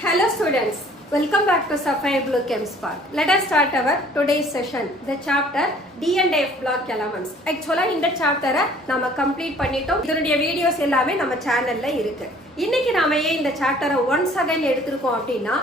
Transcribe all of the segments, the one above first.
Hello students, welcome back to Sapphire Blue Chem Spark. Let us start our today's session, the chapter D&F block elements. Actually இந்த chapter நாம complete பண்ணிட்டோம். இதனுடைய வீடியோஸ் எல்லாமே நம்ம சேனல்ல இருக்கு. இன்னைக்கு நாம ஏன் இந்த சாப்டரை ஒன்ஸ் அகைன் எடுத்திருக்கோம் அப்படின்னா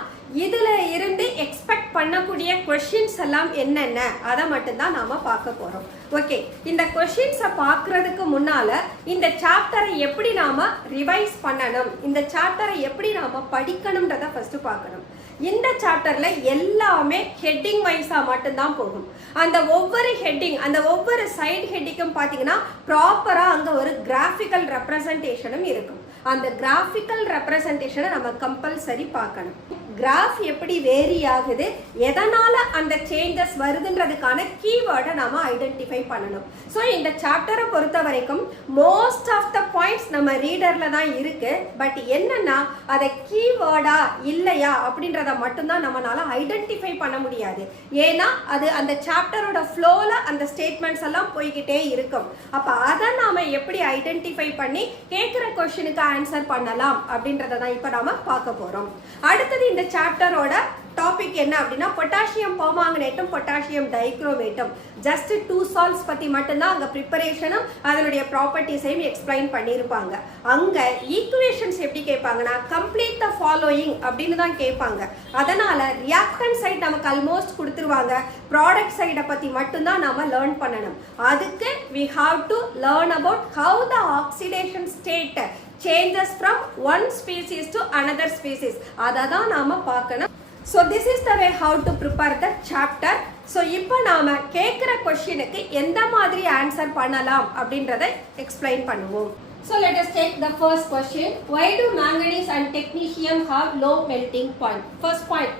இதுல இருந்து எக்ஸ்பெக்ட் பண்ணக்கூடிய கொஸ்டின்ஸ் எல்லாம் என்னென்ன அதை மட்டும்தான் நாம பார்க்க போறோம். ஓகே, இந்த கொஸ்டின்ஸை பார்க்கறதுக்கு முன்னால இந்த சாப்டரை எப்படி நாம ரிவைஸ் பண்ணணும், இந்த சாப்டரை எப்படி நாம படிக்கணும்ன்றத ஃபர்ஸ்ட் பார்க்கணும். இந்த சாப்டர்ல எல்லாமே ஹெட்டிங் வைஸா மட்டும்தான் போகும். அந்த ஒவ்வொரு ஹெட்டிங், அந்த ஒவ்வொரு சைடு ஹெட்டிங்கும் பாத்தீங்கன்னா ப்ராப்பரா அங்க ஒரு கிராஃபிக்கல் ரெப்ரசன்டேஷனும் இருக்கும். அந்த கிராஃபிக்கல் ரெப்ரசன்டேஷனை நம்ம கம்பல்சரி பார்க்கணும். கிராஃப் எப்படி வேரி ஆகுது, எதனால அந்த சேஞ்சஸ் வருதுன்றதுக்கான கீவேர்டை நாம ஐடென்டிஃபை பண்ணணும். ஸோ இந்த சாப்டரை பொறுத்த வரைக்கும் மோஸ்ட் ஆஃப் த பாயிண்ட்ஸ் நம்ம ரீடர்ல தான் இருக்கு. பட் என்னன்னா அதை கீவேர்டா இல்லையா அப்படின்றத மட்டும்தான் நம்மளால ஐடென்டிஃபை பண்ண முடியாது. ஏன்னா அது அந்த சாப்டரோட ஃப்ளோல அந்த ஸ்டேட்மெண்ட்ஸ் எல்லாம் போய்கிட்டே இருக்கும். அப்ப அதை நாம எப்படி ஐடென்டிஃபை பண்ணி கேட்கிற கொஸ்டினுக்கு ஆன்சர் பண்ணலாம் அப்படின்றத தான் இப்ப நாம பார்க்க போறோம். அடுத்தது இந்த சாப்டரோட டாபிக் என்ன அப்படின்னா பொட்டாசியம் பெர்மாங்கனேட்டும் பொட்டாசியம் டைக்ரோமேட்டும். ஜஸ்ட் 2 சால்ட்ஸ் பத்தி மட்டும்தான் அங்க ப்ரிப்பரேஷனும் அதனுடைய ப்ராப்பர்ட்டிஸையும் எக்ஸ்பிளைன் பண்ணியிருப்பாங்க. அங்க ஈக்குவேஷன்ஸ் எப்படி கேட்பாங்கன்னா கம்ப்ளீட் த ஃபாலோயிங் அப்படின்னு தான் கேட்பாங்க. அதனால ரியாக்டன்ட் சைட் நமக்கு ஆல்மோஸ்ட் கொடுத்துருவாங்க. ப்ராடக்ட் சைடை பத்தி மட்டும்தான் நாம லேர்ன் பண்ணணும். அதுக்கு we have to learn about how the oxidation state changes from one species to another species. அதை தான் நாம பார்க்கணும். So this is the way how to prepare the chapter. So இப்போ நாம கேட்கிற கொஸ்டினுக்கு எந்த மாதிரி ஆன்சர் பண்ணலாம் அப்படின்றதை எக்ஸ்பிளைன் பண்ணுவோம். So let us take the first question. Why do manganese and technetium have low melting point? First point,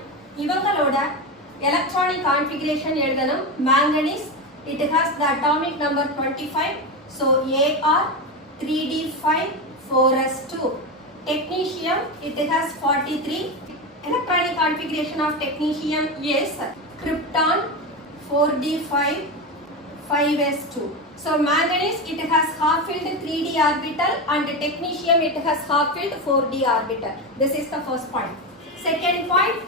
இவங்களோட electronic configuration எழுதணும். Manganese, it has the atomic number 25. So Ar 3d5 4s2. Technetium, it has 43. Electronic configuration of technetium is krypton 4d5 5s2. So manganese, it has half-filled 3d orbital and technetium, it has half-filled 4d orbital. This is the first point. Second point,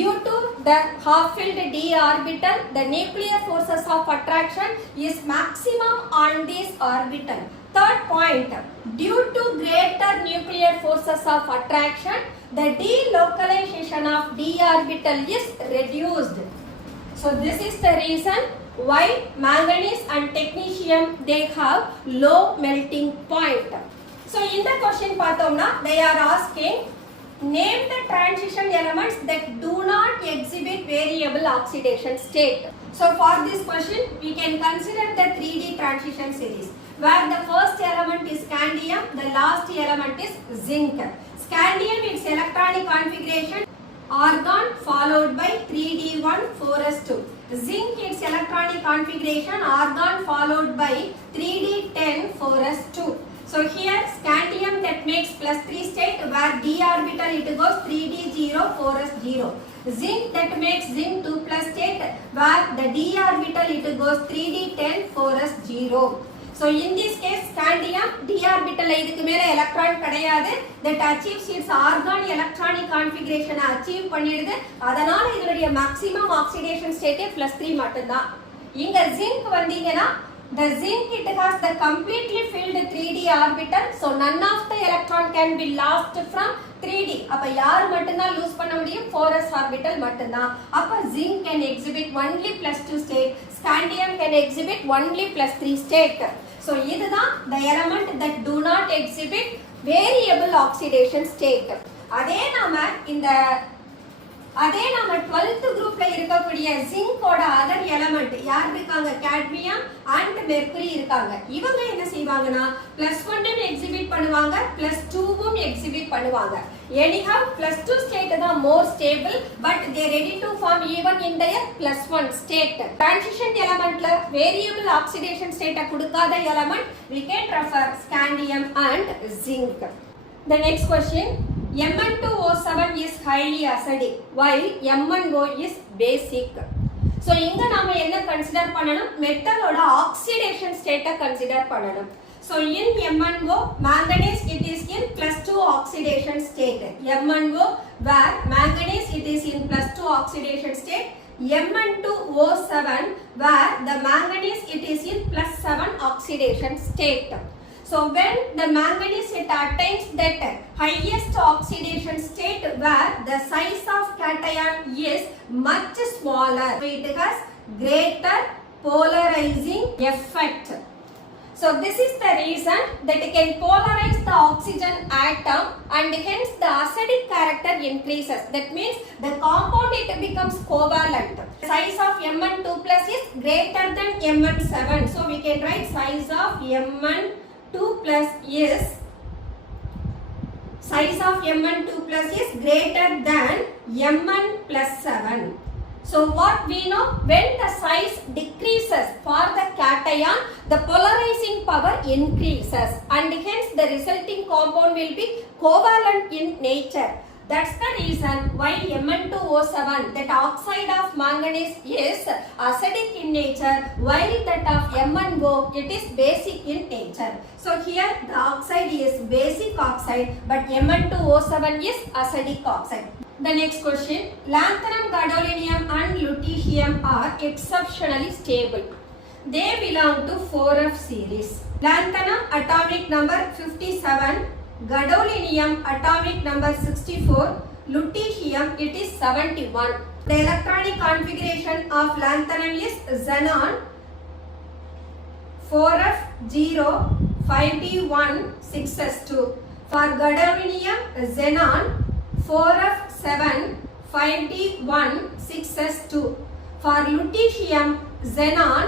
due to the half-filled d orbital, the nuclear forces of attraction is maximum on this orbital. Third point, due to greater nuclear forces of attraction, the delocalization of d orbital is reduced. So this is the reason why manganese and technetium, they have low melting point. So in the question பார்த்தோம்னா they are asking name the transition elements that do not exhibit variable oxidation state. So for this question we can consider the 3D transition series where the first element is scandium, the last element is zinc. Scandium, its electronic configuration argon followed by 3d1 4s2. Zinc, its electronic configuration argon followed by 3d10 4s2. So here scandium that makes +3 state where d orbital it goes 3d0 4s0. Zinc that makes zinc 2+ state where the d orbital it goes 3d10 4s0. So in this case scandium d orbital இதுக்கு மேல எலக்ட்ரான் கிடையாது. that achieves its argon electronic configuration achieve பண்ணிடுது. அதனால இதனுடைய maximum oxidation state +3 மட்டும்தான். இங்க zinc வந்தீங்கன்னா the zinc it has the completely filled 3d orbital. So none of the electron can be lost from 3d. அப்ப யார் மட்டும்தான் லூஸ் பண்ண முடியும்? 4s orbital மட்டும்தான். அப்ப zinc can exhibit only +2 state. Scandium can exhibit only +3 state. So இதுதான் the element that do not exhibit variable oxidation state. அதே நாம 12th குரூப்ல இருக்கக்கூடிய ஜிங்கோட அதர் எலிமெண்ட் யார் இருக்காங்க? கேட்மியம் அண்ட் மெர்க்குரி இருக்காங்க. இவங்க என்ன செய்வாங்கன்னா +1 எக்ஸிபிட் பண்ணுவாங்க, +2 எக்ஸிபிட் பண்ணுவாங்க. anyhow +2 state தான் more stable but they ready to form even in their +1 state. transition elementல variable oxidation state கொடுக்காத element we can refer scandium and zinc. The next question, Mn2O7 is highly acidic while MnO is basic. So இங்க நாம என்ன கன்சிடர் பண்ணணும்? மெட்டலோட ஆக்சிடேஷன் ஸ்டேட்டை கன்சிடர் பண்ணணும். So in MnO, manganese it is in +2 oxidation state. MnO where manganese it is in +2 oxidation state. Mn2O7 where the manganese it is in +7 oxidation state. So when the manganese it attains that highest oxidation state where the size of cation is much smaller, it has greater polarizing effect. So this is the reason that it can polarize the oxygen atom and hence the acidic character increases. That means the compound it becomes covalent. Size of Mn2 plus is greater than Mn7. So we can write size of Mn2 plus is greater than Mn plus 7. So what we know, when the size decreases for the cation, the polarizing power increases and hence the resulting compound will be covalent in nature. That's the reason why Mn2O7, that oxide of manganese is acidic in nature, while that of MnO, it is basic in nature. So here the oxide is basic oxide, but Mn2O7 is acidic oxide. The next question, lanthanum, gadolinium and lutetium are exceptionally stable. They belong to 4F series. Lanthanum atomic number 57, gadolinium atomic number 64, lutetium it is 71. The electronic configuration of lanthanum is xenon 4F0 5D1 6S2. For gadolinium, xenon 4F7 5D1 6S2. For lutetium, xenon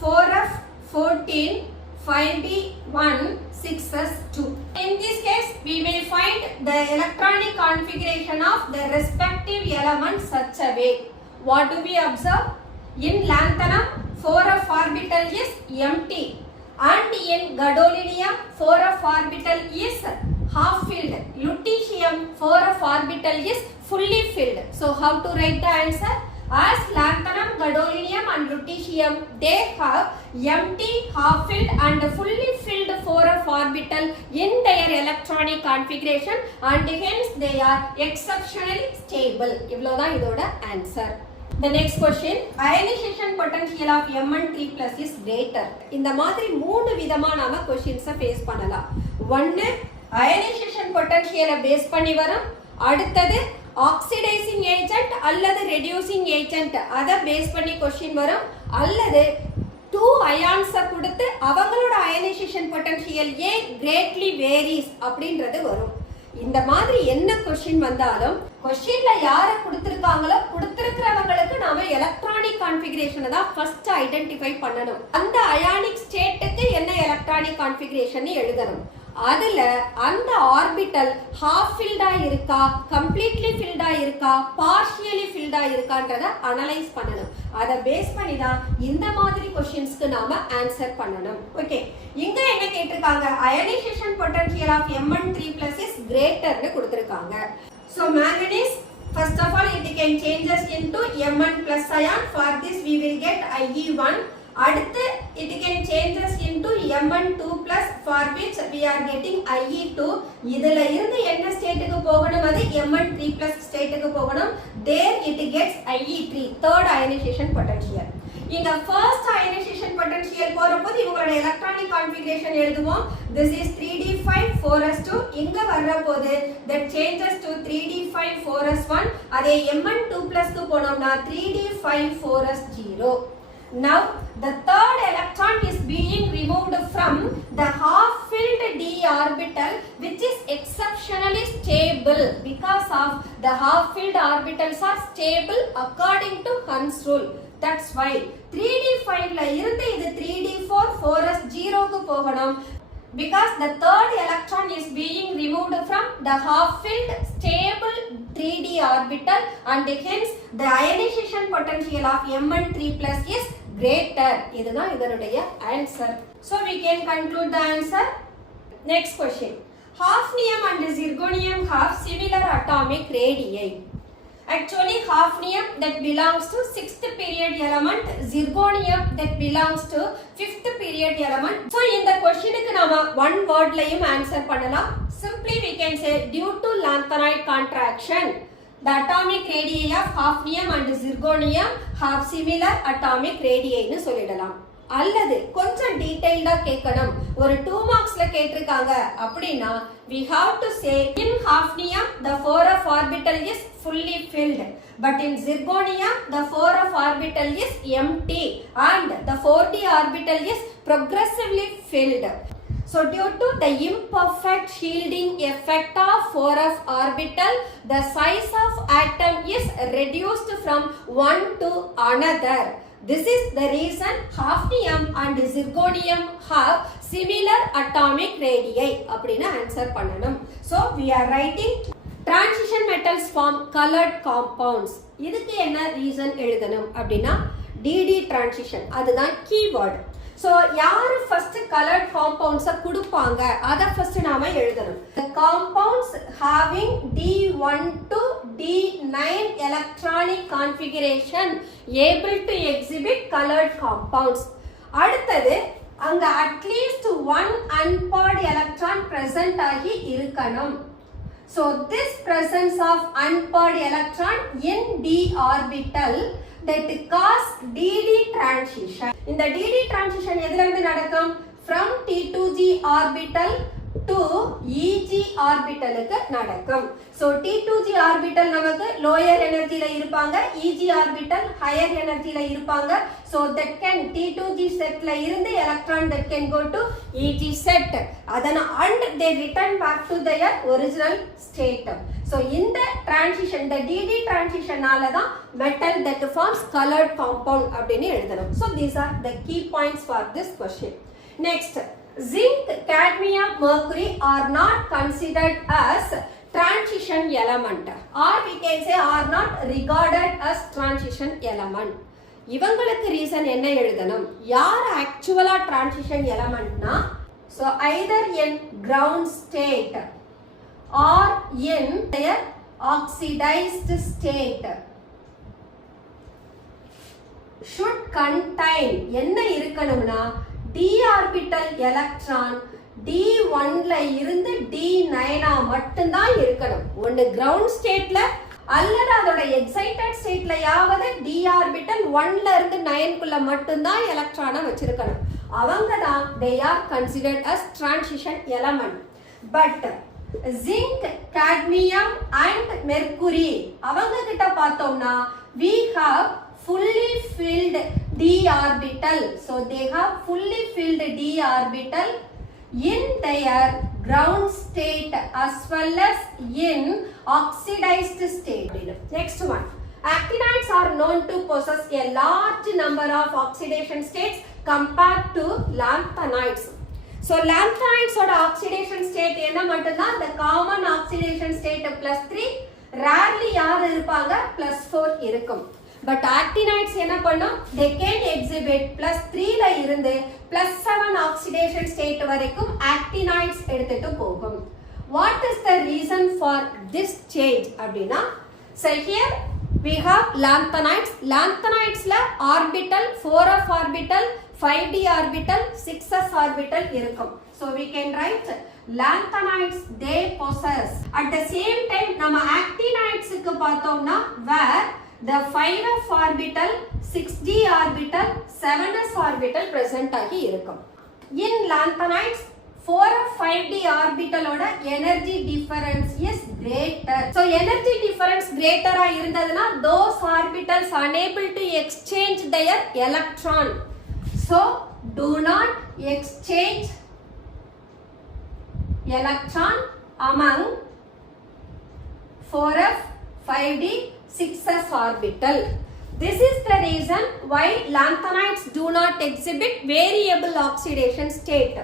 4F14 5D1 6S2. In this case, we will find the electronic configuration of the respective elements such a way. What do we observe? In lanthanum, 4F orbital is empty, and in gadolinium, 4F orbital is half filled. Lutetium 4F orbital is fully filled. So how to write the answer? As lanthanum, gadolinium and lutetium, they have empty, half filled and fully filled 4F orbital in their electronic configuration and hence they are exceptionally stable. இவ்வளவுதான் இதோட answer. The next question, ionization potential of Mn3 plus is greater. இந்த மாதிரி மூணு விதமா நாம questions face பண்ணலாம். ஒன்னு ionization potential base பண்ணி வரும், அடுத்தது ஆக்சிடைசிங் ஏஜென்ட் அல்லது ரெடியூசிங் ஏஜென்ட் அதை பேஸ் பண்ணி கொஸ்டின் வரும், அல்லது 2 அயான்ஸை கொடுத்து அவங்களோட அயனைசேஷன் பொட்டன்ஷியல் ஏன் கிரேட்லி வேரிஸ் அப்படின்றது வரும். இந்த மாதிரி என்ன கொஸ்டின் வந்தாலும் கொஸ்டின்ல யார கொடுத்திருக்காங்களோ கொடுத்திருக்கிறவங்களுக்கு நாம எலக்ட்ரானிக் கான்ஃபிகரேஷனை தான் ஃபர்ஸ்ட் ஐடென்டிஃபை பண்ணணும். அந்த அயானிக் ஸ்டேட்டுக்கு என்ன எலக்ட்ரானிக் கான்ஃபிகரேஷன் எழுதணும். அதுல அந்த ஆர்பிட்டல் ஹாஃப் ஃபில்டா இருக்கா, கம்ப்ளீட்லி ஃபில்டா இருக்கா, பார்ஷியலி ஃபில்டா இருக்கான்றத அனலைஸ் பண்ணணும். அதை பேஸ் பண்ணி தான் இந்த மாதிரி क्वेश्चंसக்கு நாம ஆன்சர் பண்ணணும். ஓகே, இங்க என்ன கேட்டிருக்காங்க, ionisation potential of Mn3+ is கிரேட்டர்னு கொடுத்திருக்காங்க. So manganese first of all it can changes into Mn+ ion. For this we will get IE1. அடுத்து it can changes into Mn2+, for which we are getting IE2. இதுல இருந்து என்ன ஸ்டேட்டுக்கு போகணும், அது Mn3+ ஸ்டேட்டுக்கு போகணும். There it gets IE3, third ionization potential. இங்க first ionization potential போறப்போது இவங்களோட electronic configuration எழுதுவோம். This is 3d5 4s2. இங்க வரப்போது that changes to 3d5 4s1. அதே Mn2+ க்கு போனோம்னா 3d5 4s0. Now the third electron is being removed from the half-filled d orbital, which is exceptionally stable because of the half-filled orbitals are stable according to Hund's rule. That's why 3d5 ல இருந்து இது 3d4 4s0 க்கு போகணும். Because the third electron is being removed from the half-filled stable 3d orbital and hence the ionization potential of Mn3+ is greater. இதுதான் இதனுடைய answer. So we can conclude the answer. Next question. Hafnium and zirconium have similar atomic radii. Actually, hafnium that belongs to 6th period element, zirconium that belongs to 5th period element. So, in the question, one word layum answer pannalam. Simply, we can say due to lanthanide contraction, the atomic radii of hafnium and zirconium have similar atomic radii nu sollidalam. அல்லது கொஞ்சம் டீடைல்டா கேட்கணும் ஒரு 2 மார்க்ஸ்ல கேட்டிருக்காங்க அப்படினா we have to say in hafnium the 4f orbital is fully filled but in zirconium the 4f orbital is empty and the 4d orbital is progressively filled. So due to the imperfect shielding effect of 4f orbital, the size of atom is reduced from one to another. This is the reason hafnium and zirconium have similar atomic radii. அப்படினா ஆன்சர் பண்ணணும். So we are writing transition metals form colored compounds. இதுக்கு என்ன ரீசன் எழுதணும் அப்படினா DD transition அதுதான் keyword. So யாரு first colored compounds கொடுப்பாங்க அத first நாம எழுதணும். The compounds having D1 to D9 electronic configuration able to exhibit colored compounds. அடுத்தது அங்க at least one unpaired electron present ஆகி இருக்கணும். So this presence of unpaired electron in d orbital that cause DD transition. In the DD transition எதுல இருந்து நடக்கும்? From T2G orbital to EG orbital க்கு நடக்கும். So T2G orbital நமக்கு lower energy ல இருப்பாங்க, EG orbital higher energy ல இருப்பாங்க. So that can T2G set ல இருந்து electron that can go to EG set. அதன and they return back to their original state. So in the transition, the DD transition நால தான் metal that forms colored compound அப்படினு எழுதணும். So these are the key points for this question. Next, zinc, cadmium, mercury are not considered as transition element or we can say are not regarded as transition element. இவங்களுக்கு ரீசன் என்ன எழுதணும்? யார் ஆக்சுவலா transition elementனா so either in ground state or in their oxidized state should contain என்ன இருக்கணும்னா d orbital electron d1 ல இருந்து d9 மட்டும் தான் இருக்கணும். ஒன்னு ground stateல அல்லது அதோட excited stateல யாவது d orbital 1 ல இருந்து 9 குள்ள மட்டும் தான் எலக்ட்ரானை வச்சிருக்கணும். அவங்க தான் they are considered as transition element. But zinc, cadmium and mercury அவங்க கிட்ட பார்த்தோம்னா we have fully filled d orbital. So they have fully filled d orbital in their ground state as well as in oxidized state. Next one, actinides are known to possess a large number of oxidation states compared to lanthanides. So lanthanides oda oxidation state என்ன மட்டும்தான் the common oxidation state +3, rarely யார் இருப்பாங்க +4 இருக்கும். But actinides என்ன பண்ணும்? They can exhibit +3 ல இருந்து +7 oxidation state வரைக்கும் actinides எடுத்துட்டு போகும். What is the reason for this change அப்படினா? So here we have lanthanides. Lanthanides ல orbital 4f orbital, 5d orbital, 6s orbital இருக்கும். So we can write lanthanides they possess. At the same time நம்ம actinides க்கு பார்த்தோம்னா where the 5f orbital, 6d orbital, 7s orbital present ஆகி இருக்கும். In lanthanides 4f 5d orbital ஓட energy difference is greater. So energy difference greater ஆ இருந்ததுனா those orbitals unable to exchange their electron. So do not exchange electron among 4f 5d 6s orbital. This is the reason why lanthanides do not exhibit variable oxidation state.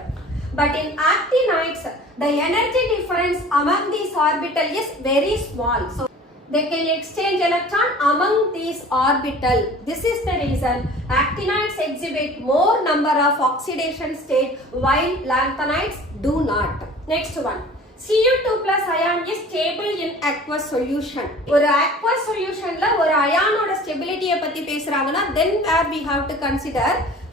But in actinides, the energy difference among these orbital is very small. So they can exchange electron among these orbital. This is the reason actinides exhibit more number of oxidation state while lanthanides do not. Next one. Cu2 plus ion is stable in aqueous solution. ஒரு aqueous solutionல ஒரு அயானோட ஸ்டெபிலிட்டியை பத்தி பேசுறாங்கன்னா then where we have to consider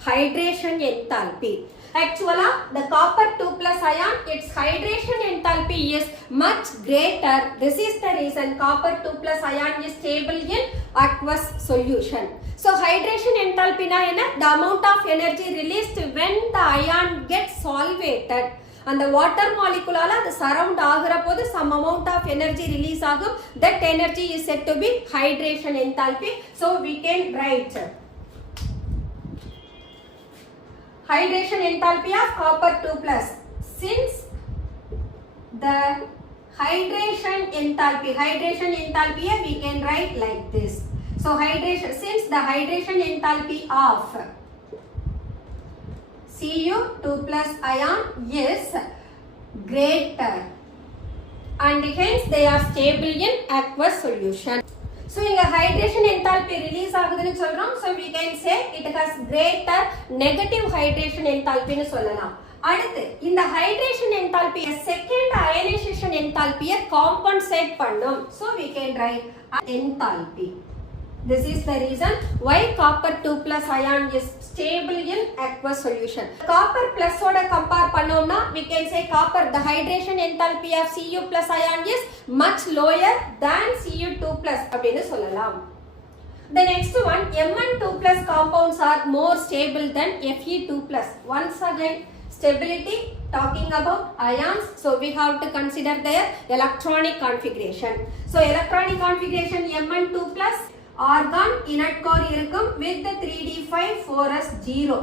hydration enthalpy. Actually, the copper 2 plus ion, its hydration enthalpy is much greater. This is the reason copper 2 plus ion is stable in aqueous solution. So, hydration enthalpy na enna? The amount of energy released when the ion gets solvated. And the water molecule ala the surround ஆகுற போது some amount of energy release ஆகும். That energy is said to be hydration enthalpy. So, we can write hydration enthalpy of copper 2 plus. Since the hydration enthalpy we can write like this. So since the hydration enthalpy of Cu2 plus ion is greater and hence they are stable in aqueous solution. So இங்க hydration enthalpy release ஆகுதுன்னு சொல்றோம். So we can say it has greater negative hydration enthalpy னு சொல்லலாம். அடுத்து இந்த hydration enthalpy second ionization enthalpy compensate பண்ணும். So we can write enthalpy. This is the reason why copper 2 plus ion is stable in aqueous solution. Copper plus oda compare பண்ணோம்னா we can say copper the hydration enthalpy of Cu plus ion is much lower than Cu2 plus அப்படினு சொல்லலாம். The next one Mn2 plus compounds are more stable than Fe2 plus. Once again stability talking about ions, so we have to consider their electronic configuration. So electronic configuration Mn2 plus argon inert core இருக்கும் with the 3d5 4s0.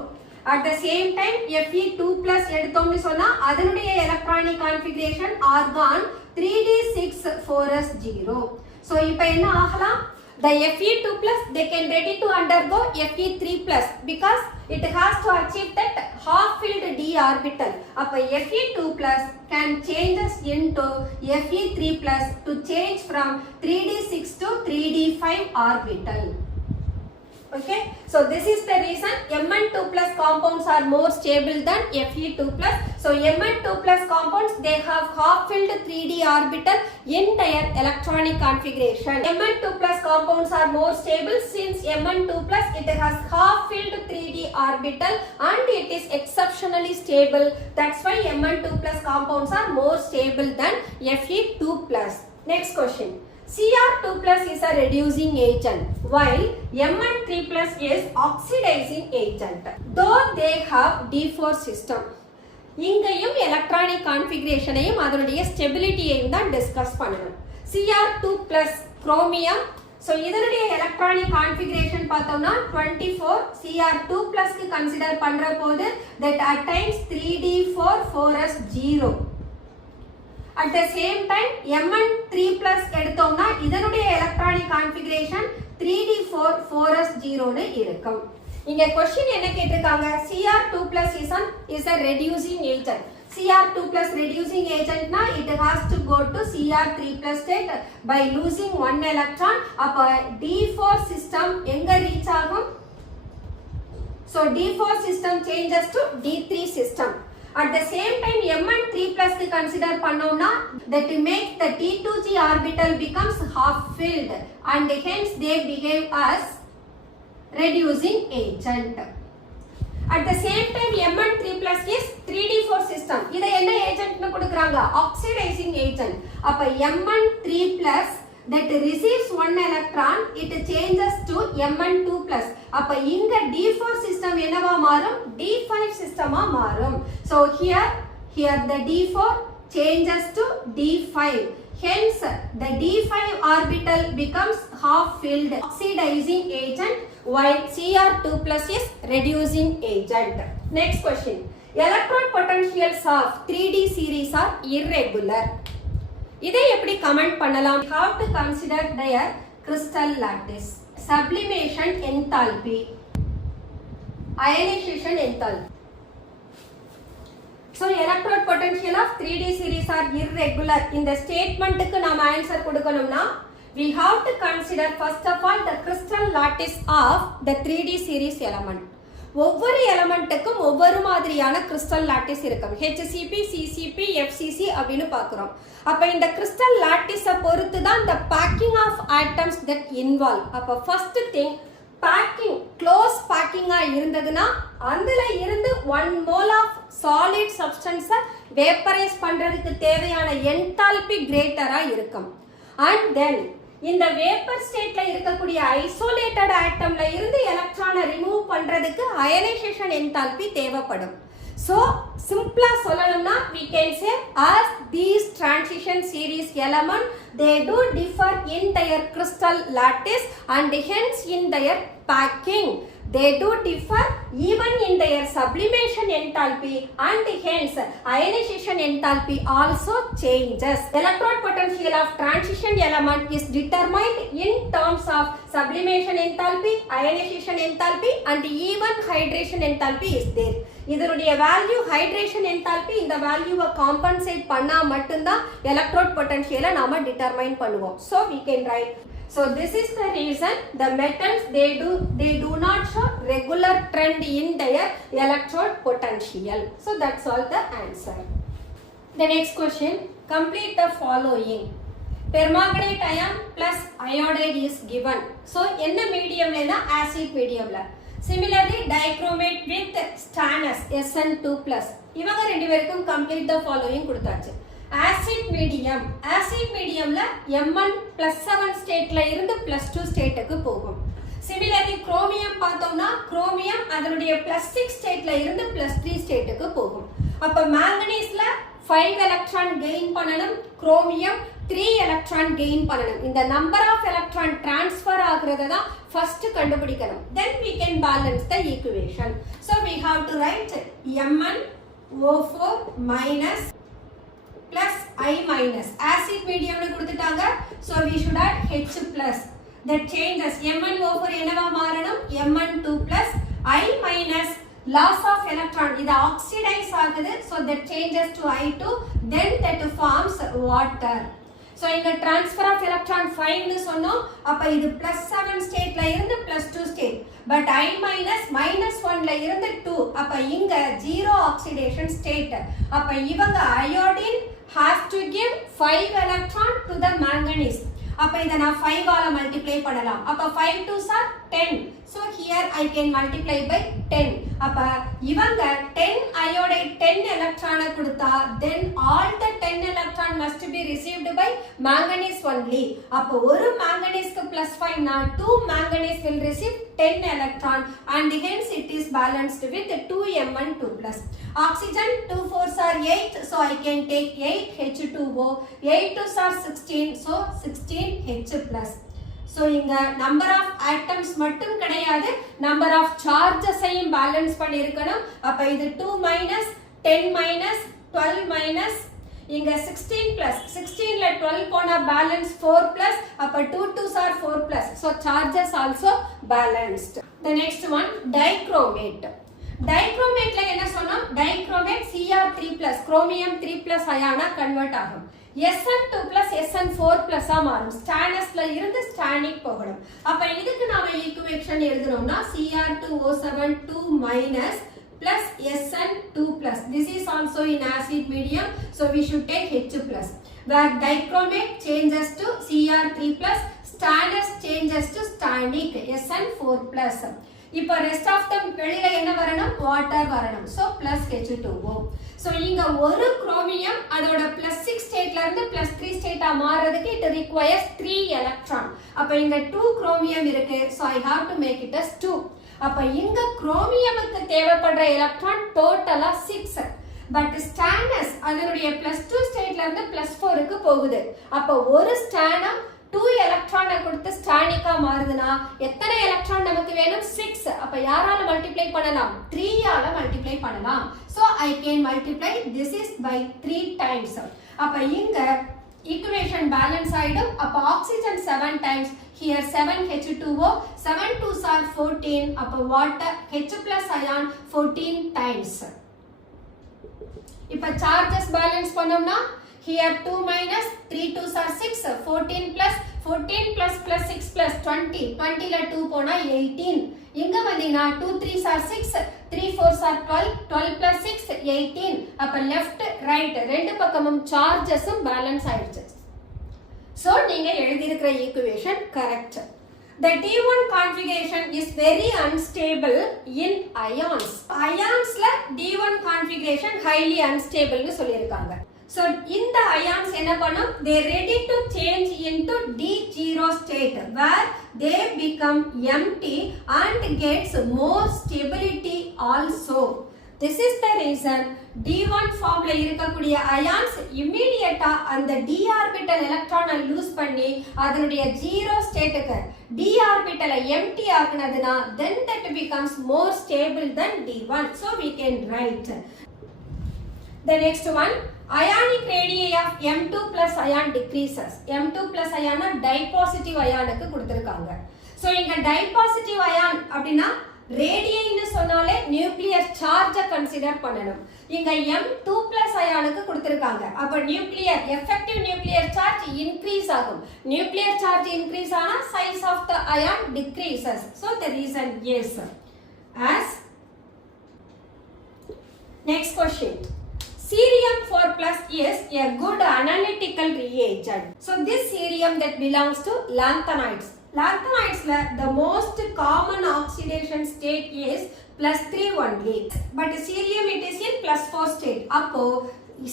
At the same time Fe2 plus எடுத்தோம்னு சொன்னா அதனுடைய electronic configuration argon 3d6 4s0. So இப்போ என்ன ஆகலாம்? The Fe2 plus they can ready to undergo Fe3 plus because it has to achieve that half filled d orbital. அப்ப Fe2 plus can changes into Fe3 plus to change from 3d6 to 3d5 orbital. Okay, so this is the reason Mn2 plus compounds are more stable than Fe2 plus. So Mn2 plus compounds they have half filled 3d orbital entire electronic configuration. Mn2 plus compounds are more stable since Mn2 plus it has half filled 3d orbital and it is exceptionally stable. That's why Mn2 plus compounds are more stable than Fe2 plus. Next question. Cr2 plus is a reducing agent while Mn3 plus is oxidizing agent. Though they have D4 system. இங்கேயும் electronic configuration ஐயும் அதனுடைய stability ஐயும் தான் discuss பண்ணணும். Cr2 plus chromium. So இதனுடைய electronic configuration பார்த்தோம்னா 24 Cr2 plus க்கு consider பண்ற போது that attains 3d4 4s0. At the same time Mn3 plus எடுத்தோம்னா இதனுடைய electronic configuration 3d4 4s0 னு இருக்கும். இங்க question என்ன கேட்டிருக்காங்க? Cr2 plus is a reducing agent. Cr2 plus reducing agent na it has to go to Cr3 plus state by losing one electron. அப்ப D4 system எங்க reach ஆகும்? So D4 system changes to D3 system. At the same time Mn3 plus க்கு consider பண்ணோம்னா that makes the T2g orbital becomes half filled and hence they behave as reducing agent. At the same time Mn3 plus is 3d4 system. இதை என்ன agent னு கொடுக்கறாங்க? Oxidizing agent. அப்ப Mn3 plus that receives one electron it changes to Mn2 plus. அப்ப இங்க D4 system என்னவா மாறும்? D5 system ஆ மாறும். So here the D4 changes to D5. Hence the D5 orbital becomes half filled oxidizing agent while Cr2 plus is reducing agent. Next question. Electron potentials of 3D series are irregular. இதை எப்படி கமெண்ட் பண்ணலாம்? We have to consider their crystal lattice, sublimation enthalpy, ionization enthalpy. So electrode potential of 3D series are irregular. இந்த ஸ்டேட்மெண்ட்டுக்கு நாம ஆன்சர் கொடுக்கணும்னா we have to consider first of all the crystal lattice of the 3D series element. ஒவ்வொரு எலமெண்ட்டுக்கும் ஒவ்வொரு மாதிரியான crystal lattice இருக்கும். HCP, CCP, FCC அப்படின்னு பார்க்குறோம். அப்போ இந்த கிறிஸ்டல் லாட்டிஸை பொறுத்து தான் இந்த packing of atoms that involve. அப்போ ஃபர்ஸ்ட் திங் பேக்கிங் க்ளோஸ் பேக்கிங்காக இருந்ததுன்னா அதுல இருந்து 1 mole ஆஃப் சாலிட் சப்ஸ்டன்ஸை வேப்பரைஸ் பண்றதுக்கு தேவையான என்தால்பி கிரேட்டரா இருக்கும். அண்ட் தென் இந்த வேப்பர் ஸ்டேட்ல இருக்கக்கூடிய ஐசோலேட்டட் ஆட்டம்ல இருந்து எலக்ட்ரானை ரிமூவ் பண்றதுக்கு அயனைசேஷன் என்தால்பி தேவைப்படும். So simply சொல்லணும்னா we can say as these transition series element they do differ in their crystal lattice and hence in their packing. They do differ even in their sublimation enthalpy and hence ionization enthalpy also changes. Electrode potential of transition element is determined in terms of sublimation enthalpy, ionization enthalpy and even hydration enthalpy is there. இதனுடைய value hydration enthalpy இந்த வேல்யூவை காம்பன்சேட் பண்ணா மட்டும்தான் எலக்ட்ரோட் பொட்டன்ஷியலை நாம டிட்டர்மைன் பண்ணுவோம். So we can write. So this is the reason the metals they do not show regular trend in their electrode potential. So that's all the answer. The next question, complete the following. Permanganate ion plus iodide is given. So என்ன மீடியம்ல na acid mediumல. Similarly dichromate with stannous SN2+. இவங்க ரெண்டு பேருக்கும் complete the following கொடுத்தாச்சு. ஆசிட் மீடியம்ல Mn +7 ஸ்டேட்ல இருந்து +2 ஸ்டேட்டுக்கு போகும். சிமிலர்லி குரோமியம் பார்த்தோம்னா குரோமியம் அதனுடைய +6 ஸ்டேட்ல இருந்து +3 ஸ்டேட்டுக்கு போகும். அப்ப மாங்கனீஸ்ல 5 எலக்ட்ரான் கெயின் பண்ணனும், குரோமியம் 3 எலக்ட்ரான் கெயின் பண்ணனும். இந்த நம்பர் ஆஃப் எலக்ட்ரான் டிரான்ஸ்ஃபர் ஆகுறத தான் ஃபர்ஸ்ட் கண்டுபிடிக்கணும். then we can balance the equation. So we have to write MnO4 minus plus I minus. Acid medium ல கொடுத்துட்டாங்க. So we should add H plus. That changes MnO4 என்னவா மாறணும்? Mn2 plus I minus loss of electron. இது oxidize ஆகுது. So that changes to I2. Then that forms water. So இங்க transfer of electron 5 னு சொன்னோம். அப்ப இது +7 ஸ்டேட்ல இருந்து +2 ஸ்டேட். But I minus -1 ல இருந்து 2. அப்ப இங்க 0 oxidation state. அப்ப இவங்க iodine has to give 5 electron to the manganese. அப்ப இத நான் 5 ஆல மல்டிப்ளை பண்ணலாம். அப்ப 5 2s are 10. So here I can multiply by 10. அப்ப இவங்க 10 iodide 10 electron கொடுத்தா then all the 10 electron must be received by manganese only. அப்ப ஒரு manganeseக்கு +5 னா 2 manganese will receive 10 electron and hence it is balanced with 2 Mn2+. Oxygen 2 4s are 8, so I can take 8 H2O. 8 2s are 16, so 16 H+. So இங்க number of atoms மட்டும் கிடையாது, number of charges ஐயும் பேலன்ஸ் பண்ணியிருக்கணும். அப்ப இது 2 minus 10 minus 12 minus இங்க 16 plus 16 ல 12 போனா பேலன்ஸ் 4 plus அப்ப 2 2s are 4 plus. So charges also balanced. The next one dichromate. டைக்ரோமேட்ல என்ன சொன்னோம்? டைக்ரோமேட் Cr3+ குரோமியம் 3+ அயானா கன்வெர்ட் ஆகும். Sn2+ Sn4+ ஆ மாறும். ஸ்டானஸ்ல இருந்து ஸ்டானிக் போகணும். அப்ப இதுக்கு நாம ஈக்குவேஷன் எழுதணும்னா Cr2O7 2- plus Sn2+. This is also in acid medium, so we should take H+. Where dichromate changes to Cr3+, stannous changes to stanic Sn4+. இப்போ rest of them வெளியில என்ன வரணும்? வாட்டர் வரணும். So plus H2O. So இங்க ஒரு குரோமியம் அதோட +6 ஸ்டேட்ல இருந்து +3 ஸ்டேட்டா மாறதுக்கு it requires 3 electron. அப்ப இங்க 2 குரோமியம் இருக்கு. So I have to make it as 2. அப்ப இங்க குரோமியமுக்கு தேவைப்படுற எலக்ட்ரான் டோட்டலா 6. பட் ஸ்டானஸ் அதனுடைய +2 ஸ்டேட்ல இருந்து +4க்கு போகுது. அப்ப ஒரு ஸ்டானம் 2 எலக்ட்ரானை கொடுத்து ஸ்டானிக்கா மாறுதுனா எத்தனை எலக்ட்ரான் நமக்கு வேணும்? 6. அப்ப யாரால மல்டிப்ளை பண்ணலாம்? 3 ஆல மல்டிப்ளை பண்ணலாம். So I can multiply this is by 3 times. அப்ப இங்க equation balance ஆயிடும். அப்ப oxygen 7 times, here 7 H2O, 7 2s are 14. அப்ப water H+ ion 14 times. இப்ப charges balance பண்ணோம்னா here 2 minus 3 2s are 6, 14 plus 14 plus plus 6 plus 20. 20 ல 2 போனா 18. இங்க வந்தீங்கன்னா 2 3s are 6, 3 4s are 12, 12 plus 6 18. அப்ப left right ரெண்டு பக்கமும் சார்ஜஸும் பேலன்ஸ் ஆயிடுச்சு. So நீங்க எழுதி இருக்கிற equation correct. The D1 configuration is very unstable in ions. Ionsல D1 configuration highly unstable னு சொல்லிருக்காங்க. So இந்த ions என்ன பண்ணும்? They ready to change into D0 state where they become empty and gets more stability also. This is the reason D1 formல இருக்கக்கூடிய ions immediate அந்த d orbital electron lose பண்ணி அதனுடைய 0 stateக்கு d orbital empty ஆகுனதுனா then that becomes more stable than D1. So we can write the next one. Ionic radii of M2 plus ion decreases. M2 plus ion dipositive ion-க்கு கொடுத்திருக்காங்க. So இங்க dipositive ion அப்படினா ரேடியைன்னு சொன்னாலே நியூக்ளியர் சார்ஜை கன்சிடர் பண்ணணும். இங்க M2 plus ion-க்கு கொடுத்திருக்காங்க. அப்ப nuclear effective nuclear charge increase ஆகும். நியூக்ளியர் சார்ஜ் இன்க்ரீஸ் ஆனா size of the ion decreases. So the reason is as. Next question. Cerium 4 plus is a good analytical reagent. So this cerium that belongs to lanthanides. Lanthanides the most common oxidation state is +3 only. But cerium it is in +4 state. Appo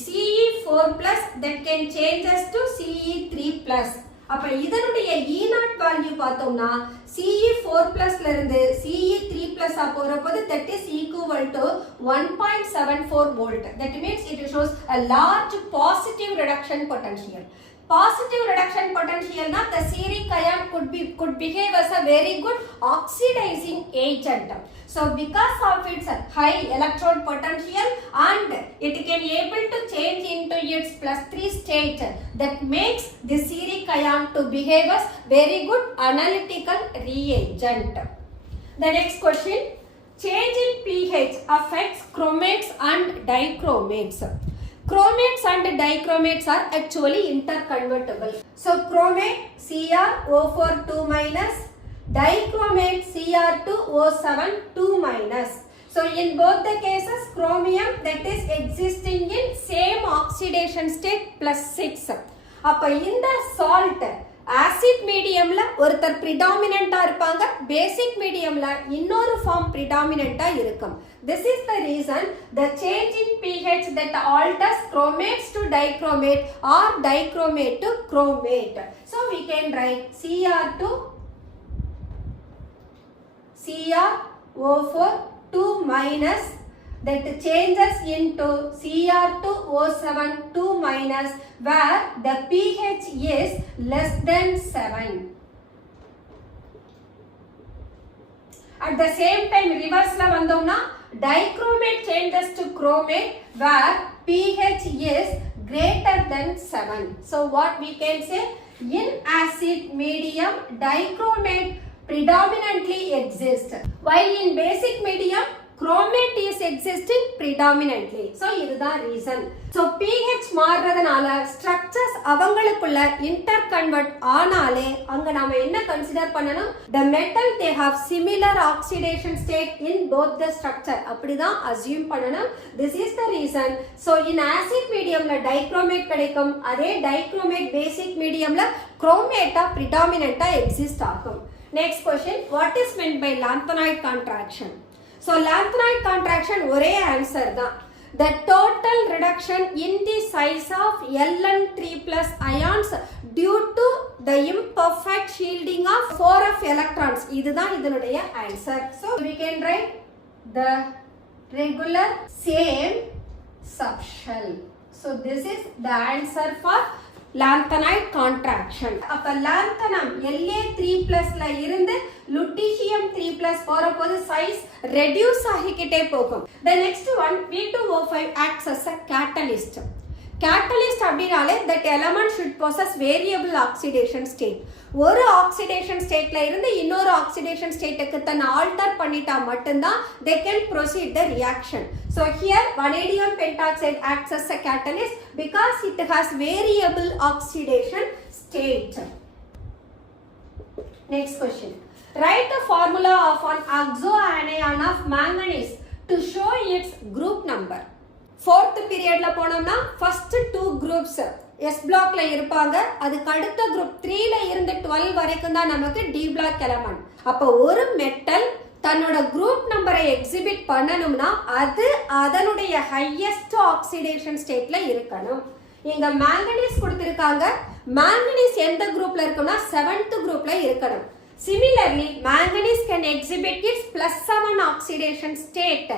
Ce4 plus that can change us to Ce3 plus. அப்ப இதனுடைய E0 value பார்த்தோம்னா Ce4 ல இருந்து Ce3 போறப்போது that is equal to 1.74 volt. That means it shows a large positive reduction potential. Positive reduction potential na the ceric ion could behave as a very good oxidizing agent. So because of its high electrode potential and it can able to change into its +3 state, that makes the ceric ion to behave as very good analytical reagent. The next question, change in pH affects chromates and dichromates. Chromates and dichromates are actually interconvertible. So chromate CrO4 2-, dichromate Cr2O7 2-. So in both the cases chromium that is existing in same oxidation state +6. அப்ப இந்த salt acid mediumல ஒருத்தர் predominant இருப்பாங்க, basic mediumல இன்னொரு form predominant இருக்கும். This is the reason the change in pH that alters chromates to dichromate or dichromate to chromate. So we can write Cr2 CrO4 2- that changes into Cr2O7 2- where the pH is less than 7. At the same time reverse la vandomna dichromate changes to chromate where pH is greater than 7. So what we can say, in acid medium dichromate predominantly exists while in basic medium chromate is existing predominantly. So இதுதான் reason. So pH மாறறதனால structures அவங்களுக்குள்ள interconvert ஆனாலே அங்க நாம என்ன கன்சிடர் பண்ணனும், the metal they have similar oxidation state in both the structure அப்படிதான் assume பண்ணனும். This is the reason. So in acid mediumல dichromate கிடைக்கும், அதே dichromate basic mediumல chromate predominant exist ஆகும். Next question, what is meant by lanthanide contraction? So lanthanide contraction ஒரே ஆன்சர் தான். The total reduction in the size of Ln3+ ions due to the imperfect shielding of 4 of electrons. இதுதான் இதனுடைய answer. So we can write the regular same subshell. So this is the answer for lanthanide contraction. அப்ப lanthanum La3+ ல இருந்து lutetium 3+ போறப்போது size reduce ஆகிக்கிட்டே போகும். The next one, V2O5 acts as a catalyst. Catalyst அப்படினாலே that element should possess variable oxidation state. ஒரு oxidation stateல இருந்து இன்னொரு oxidation stateக்கு தன்னை alter பண்ணிட்டா மட்டும்தான் they can proceed the reaction. So here vanadium pentoxide acts as a catalyst because it has variable oxidation state. Next question. Write the formula of an oxoanion of manganese to show its group number. Fourth periodல போனோம்னா first two groups S blockல இருப்பாங்க. அதுக்கு அடுத்த group 3ல இருந்து 12 வரைக்கும் தான் நமக்கு D block element. அப்போ ஒரு மெட்டல் தன்னோட குரூப் நம்பரை எக்ஸிபிட் பண்ணணும்னா அது அதனுடைய ஹையஸ்ட் ஆக்சிடேஷன் ஸ்டேட்ல இருக்கணும். இங்க மேங்கனீஸ் கொடுத்திருக்காங்க. மேங்கனீஸ் எந்த குரூப்ல இருக்கும்னா 7th குரூப்ல இருக்கணும். Similarly, manganese can exhibit its +7 oxidation state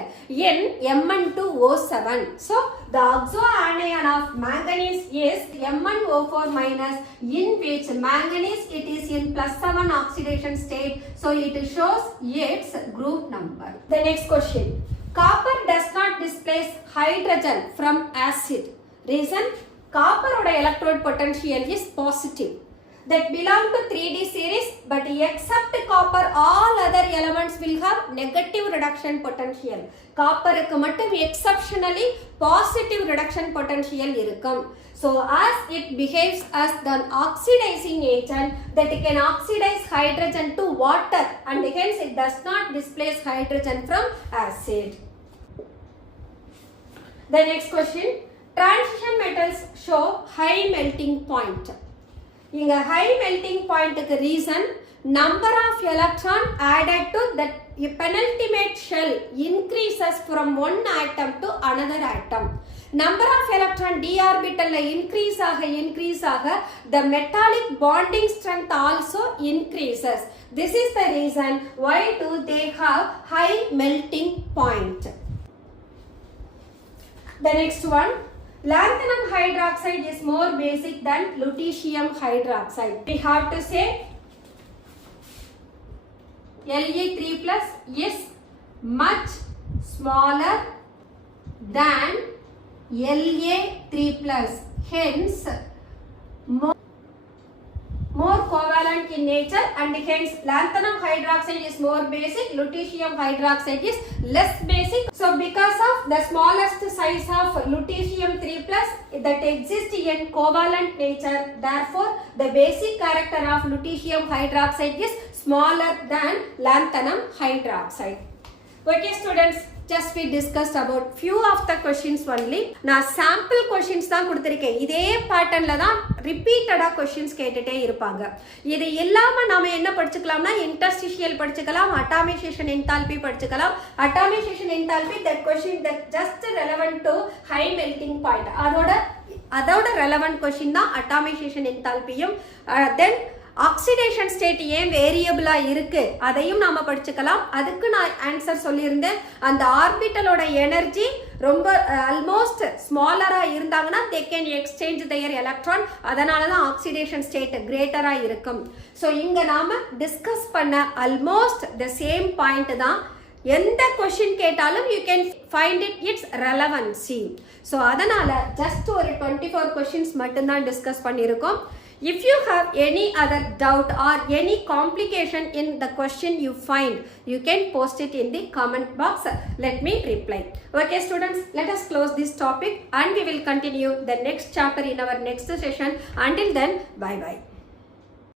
in Mn2O7. So, the oxoanion of manganese is Mn O4 minus, in which manganese it is in +7 oxidation state. So, it shows its group number. The next question. Copper does not displace hydrogen from acid. Reason? Copper oda electrode potential is positive. That belong to 3D series, but except copper, all other elements will have negative reduction potential. Copper க்கு மட்டும் exceptionally positive reduction potential இருக்கும். So as it behaves as an oxidizing agent that it can oxidize hydrogen to water and hence it does not displace hydrogen from acid. The next question. Transition metals show high melting point. இங்க high melting point க்கு reason number of electron added to that penultimate shell increases from one atom to another atom. Number of electron d orbital increase ஆக the metallic bonding strength also increases. This is the reason why do they have high melting point. The next one. Lanthanum hydroxide is more basic than lutetium hydroxide. We have to say La3 plus is much smaller than La3 plus. Hence, more covalent in nature and hence lanthanum hydroxide is more basic, lutetium hydroxide is less basic. So because of the smallest size of lutetium 3 plus that exists in covalent nature, therefore the basic character of lutetium hydroxide is smaller than lanthanum hydroxide. Okay students, just we discussed about few of the questions only. நான் sample questions தான் கொடுத்திருக்கேன். இதே பேட்டர்ன்ல தான் ரிப்பீட்டடா questions கேட்டுட்டே இருப்பாங்க. இது இல்லாம நாம என்ன படிச்சுக்கலாம்னா interstitial படிச்சுக்கலாம், atomization enthalpy படிச்சுக்கலாம். Atomization enthalpy that question that just relevant to high melting point. அதோட relevant question தான் atomization enthalpyயும் then ஆக்சிடேஷன் ஸ்டேட் ஏன் வேரியபிளா இருக்கு அதையும் நாம படிச்சுக்கலாம். அதுக்கு நான் ஆன்சர் சொல்லியிருந்தேன். அந்த ஆர்பிட்டலோட எனர்ஜி ரொம்ப ஆல்மோஸ்ட் ஸ்மாலரா இருந்தாங்கன்னா they can exchange their electron, அதனால தான் ஆக்சிடேஷன் ஸ்டேட் கிரேட்டரா இருக்கும். ஸோ இங்க நாம டிஸ்கஸ் பண்ண ஆல்மோஸ்ட் த சேம் பாயிண்ட் தான். எந்த கொஸ்டின் கேட்டாலும் you can find it's relevancy. So அதனால ஜஸ்ட் ஒரு 24 கொஸ்டின்ஸ் மட்டும்தான் டிஸ்கஸ் பண்ணியிருக்கோம். If you have any other doubt or any complication in the question you find, you can post it in the comment box. Let me reply. Okay students, let us close this topic and we will continue the next chapter in our next session. Until then, bye bye.